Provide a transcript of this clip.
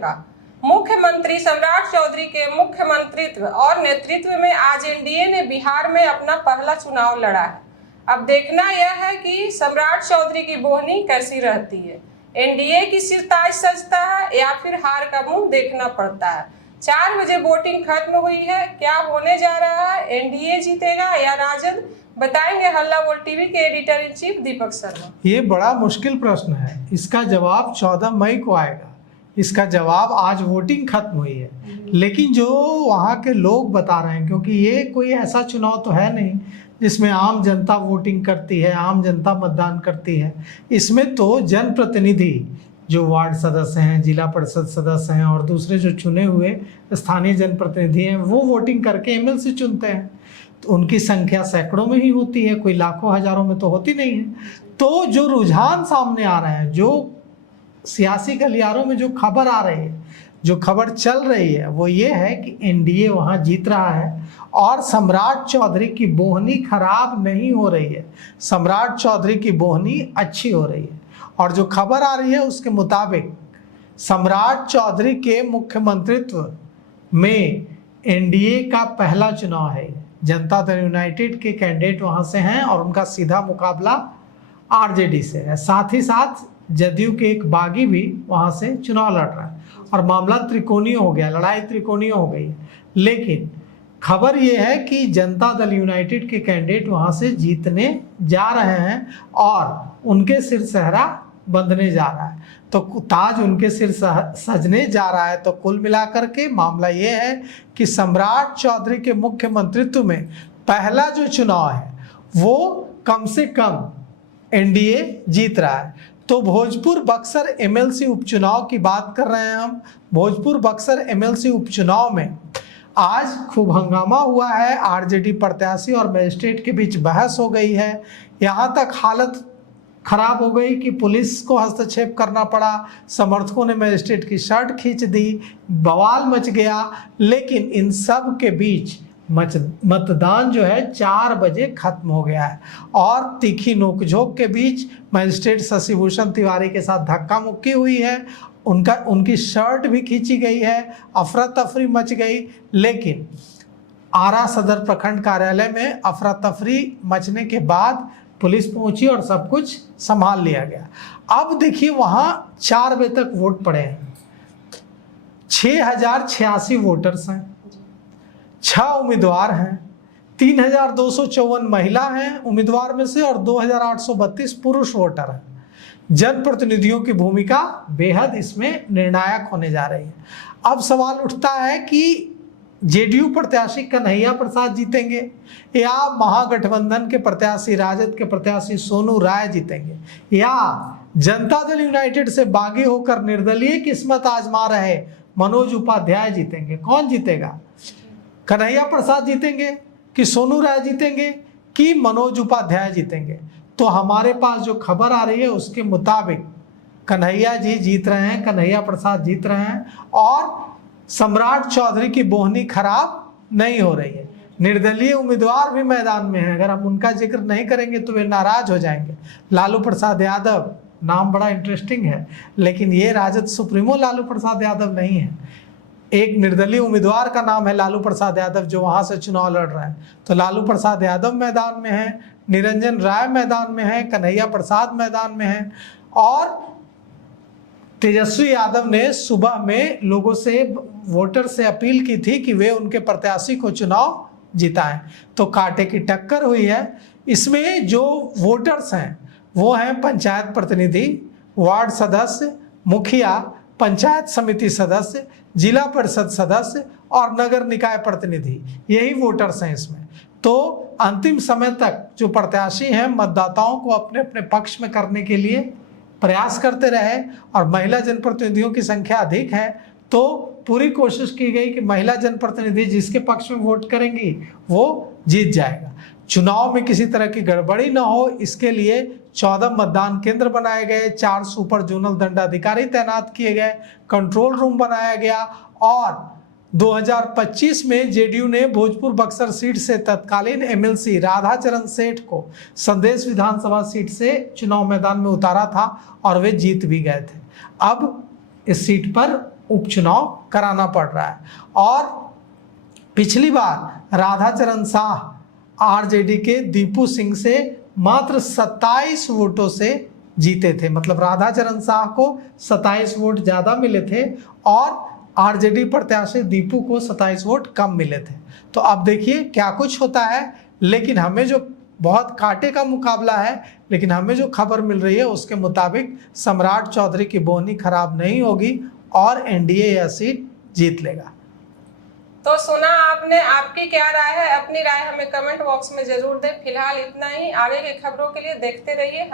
का। मुख्यमंत्री सम्राट चौधरी के मुख्यमंत्रित्व और नेतृत्व में आज एनडीए ने बिहार में अपना पहला चुनाव लड़ा है। अब देखना यह है कि सम्राट चौधरी की बोहनी कैसी रहती है। एनडीए की सिरताज सजता है या फिर हार का मुंह देखना पड़ता है। 4 बजे वोटिंग खत्म हुई है। क्या होने जा रहा है? एनडीए जीतेगा या राजद? बताएंगे हल्ला बोल टीवी के editor in chief Deepak Sharma. ये बड़ा मुश्किल प्रश्न है। इसका जवाब 14 मई को आएगा। इसका जवाब आज वोटिंग खत्म हुई है, लेकिन जो वहाँ के लोग बता रहे हैं, क्योंकि ये कोई ऐसा चुनाव तो है नहीं जिसमें आम जनता वोटिंग करती है, आम जनता मतदान करती है। इसमें तो जनप्रतिनिधि जो वार्ड सदस्य हैं, जिला परिषद सदस्य हैं और दूसरे जो चुने हुए स्थानीय जनप्रतिनिधि हैं, वो वोटिंग करके एमएलसी चुनते हैं। तो उनकी संख्या सैकड़ों में ही होती है, कोई लाखों हजारों में तो होती नहीं है। तो जो रुझान सामने आ रहे हैं, जो सियासी गलियारों में जो खबर आ रही है, जो खबर चल रही है, वो ये है कि एनडीए वहाँ जीत रहा है और सम्राट चौधरी की बोहनी खराब नहीं हो रही है। सम्राट चौधरी की बोहनी अच्छी हो रही है। और जो खबर आ रही है उसके मुताबिक सम्राट चौधरी के मुख्यमंत्रित्व में एनडीए का पहला चुनाव है। जनता दल यूनाइटेड के कैंडिडेट वहाँ से हैं और उनका सीधा मुकाबला आरजेडी से है। साथ ही साथ जदयू के एक बागी भी वहाँ से चुनाव लड़ रहा है और मामला त्रिकोणीय हो गया, लड़ाई त्रिकोणीय हो गई। लेकिन खबर यह है कि जनता दल यूनाइटेड के कैंडिडेट वहाँ से जीतने जा रहे हैं और उनके सिर सहरा बंधने जा रहा है, तो ताज उनके सिर सजने जा रहा है। तो कुल मिलाकर के मामला ये है कि सम्राट चौधरी के मुख्यमंत्रित्व में पहला जो चुनाव है वो कम से कम एनडीए जीत रहा है। तो भोजपुर बक्सर एमएलसी उपचुनाव की बात कर रहे हैं हम। भोजपुर बक्सर एमएलसी उपचुनाव में आज खूब हंगामा हुआ है। आरजेडी प्रत्याशी और मजिस्ट्रेट के बीच बहस हो गई है। यहाँ तक हालत खराब हो गई कि पुलिस को हस्तक्षेप करना पड़ा, समर्थकों ने मजिस्ट्रेट की शर्ट खींच दी, बवाल मच गया। लेकिन इन सब के बीच मतदान जो है 4 बजे खत्म हो गया है और तीखी नोकझोंक के बीच मजिस्ट्रेट शशिभूषण तिवारी के साथ धक्का मुक्की हुई है। उनकी शर्ट भी खींची गई है, अफरा तफरी मच गई। लेकिन आरा सदर प्रखंड कार्यालय में अफरा तफरी मचने के बाद पुलिस पहुंची और सब कुछ संभाल लिया गया। अब देखिए वहाँ 4 बजे तक वोट पड़े हैं। 6086 वोटर्स हैं, 6 उम्मीदवार हैं, 3254 महिला हैं उम्मीदवार में से और 2832 पुरुष वोटर हैं। जनप्रतिनिधियों की भूमिका बेहद इसमें निर्णायक होने जा रही है। अब सवाल उठता है कि जेडीयू प्रत्याशी कन्हैया प्रसाद जीतेंगे या महागठबंधन के प्रत्याशी राजद के प्रत्याशी सोनू राय जीतेंगे या जनता दल यूनाइटेड से बागी होकर निर्दलीय किस्मत आजमा रहे मनोज उपाध्याय जीतेंगे। कौन जीतेगा? कन्हैया प्रसाद जीतेंगे कि सोनू राय जीतेंगे कि मनोज उपाध्याय जीतेंगे? तो हमारे पास जो खबर आ रही है उसके मुताबिक कन्हैया जी जीत रहे हैं, कन्हैया प्रसाद जीत रहे हैं और सम्राट चौधरी की बोहनी खराब नहीं हो रही है। निर्दलीय उम्मीदवार भी मैदान में हैं। अगर हम उनका जिक्र नहीं करेंगे तो वे नाराज हो जाएंगे। लालू प्रसाद यादव, नाम बड़ा इंटरेस्टिंग है, लेकिन ये राजद सुप्रीमो लालू प्रसाद यादव नहीं है। एक निर्दलीय उम्मीदवार का नाम है लालू प्रसाद यादव जो वहाँ से चुनाव लड़ रहे हैं। तो लालू प्रसाद यादव मैदान में है, निरंजन राय मैदान में है, कन्हैया प्रसाद मैदान में है और तेजस्वी यादव ने सुबह में लोगों से, वोटर से अपील की थी कि वे उनके प्रत्याशी को चुनाव जिताएं। तो कांटे की टक्कर हुई है। इसमें जो वोटर्स हैं वो हैं पंचायत प्रतिनिधि, वार्ड सदस्य, मुखिया, पंचायत समिति सदस्य, जिला परिषद सदस्य और नगर निकाय प्रतिनिधि। यही वोटर्स हैं इसमें। तो अंतिम समय तक जो प्रत्याशी हैं मतदाताओं को अपने अपने पक्ष में करने के लिए प्रयास करते रहे और महिला जनप्रतिनिधियों की संख्या अधिक है तो पूरी कोशिश की गई कि महिला जनप्रतिनिधि जिसके पक्ष में वोट करेंगी वो जीत जाएगा। चुनाव में किसी तरह की गड़बड़ी न हो इसके लिए 14 मतदान केंद्र बनाए गए, 4 सुपर जोनल दंडाधिकारी तैनात किए गए, कंट्रोल रूम बनाया गया और 2025 में जेडीयू ने भोजपुर बक्सर सीट से तत्कालीन एमएलसी राधाचरण सेठ को संदेश विधानसभा सीट से चुनाव मैदान में उतारा था और वे जीत भी गए थे। अब इस सीट पर उपचुनाव कराना पड़ रहा है। और पिछली बार राधाचरण शाह आरजेडी के दीपू सिंह से मात्र 27 वोटों से जीते थे, मतलब राधाचरण शाह को 27 वोट ज़्यादा मिले थे और आरजेडी प्रत्याशी दीपू को 27 वोट कम मिले थे। तो अब देखिए क्या कुछ होता है, लेकिन हमें जो बहुत कांटे का मुकाबला है, लेकिन हमें जो खबर मिल रही है उसके मुताबिक सम्राट चौधरी की बोहनी खराब नहीं होगी और एनडीए यह सीट जीत लेगा। तो सुना आपने, आपकी क्या राय है? अपनी राय हमें कमेंट बॉक्स में जरूर दें। फिलहाल इतना ही। आगे की खबरों के लिए देखते रहिए।